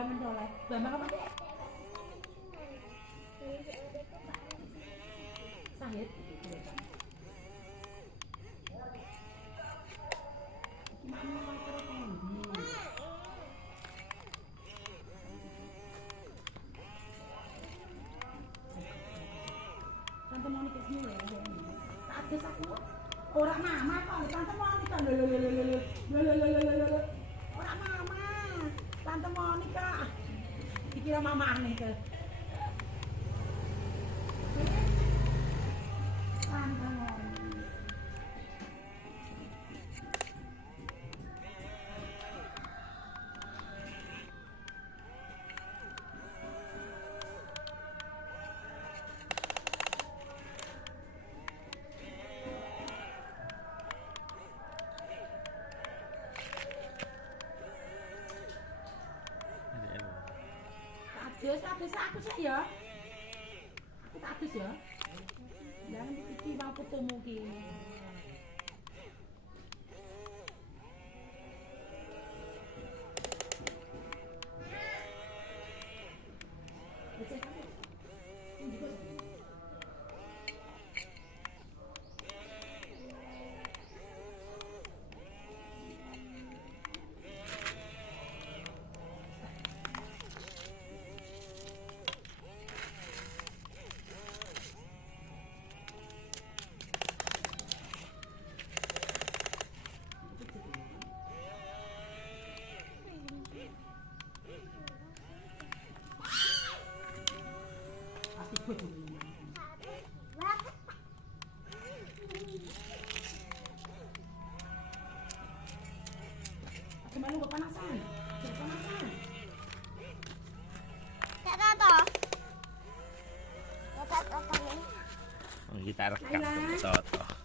bambangan oleh. Bambang apa sih? Sahid. Tante Monica sini ya. Tak ada aku. Orang mama kok Tante Monica. Orang mama. Tante Monica. Dikira mama aneh ke. Tante Monica. Tak aku sih ya. Aku tak adus ya. Jangan iki mau putumu ki. Cuma lu kepanasan. Kepanasan. Tak tahu. Tak tahu. Kita rekam foto.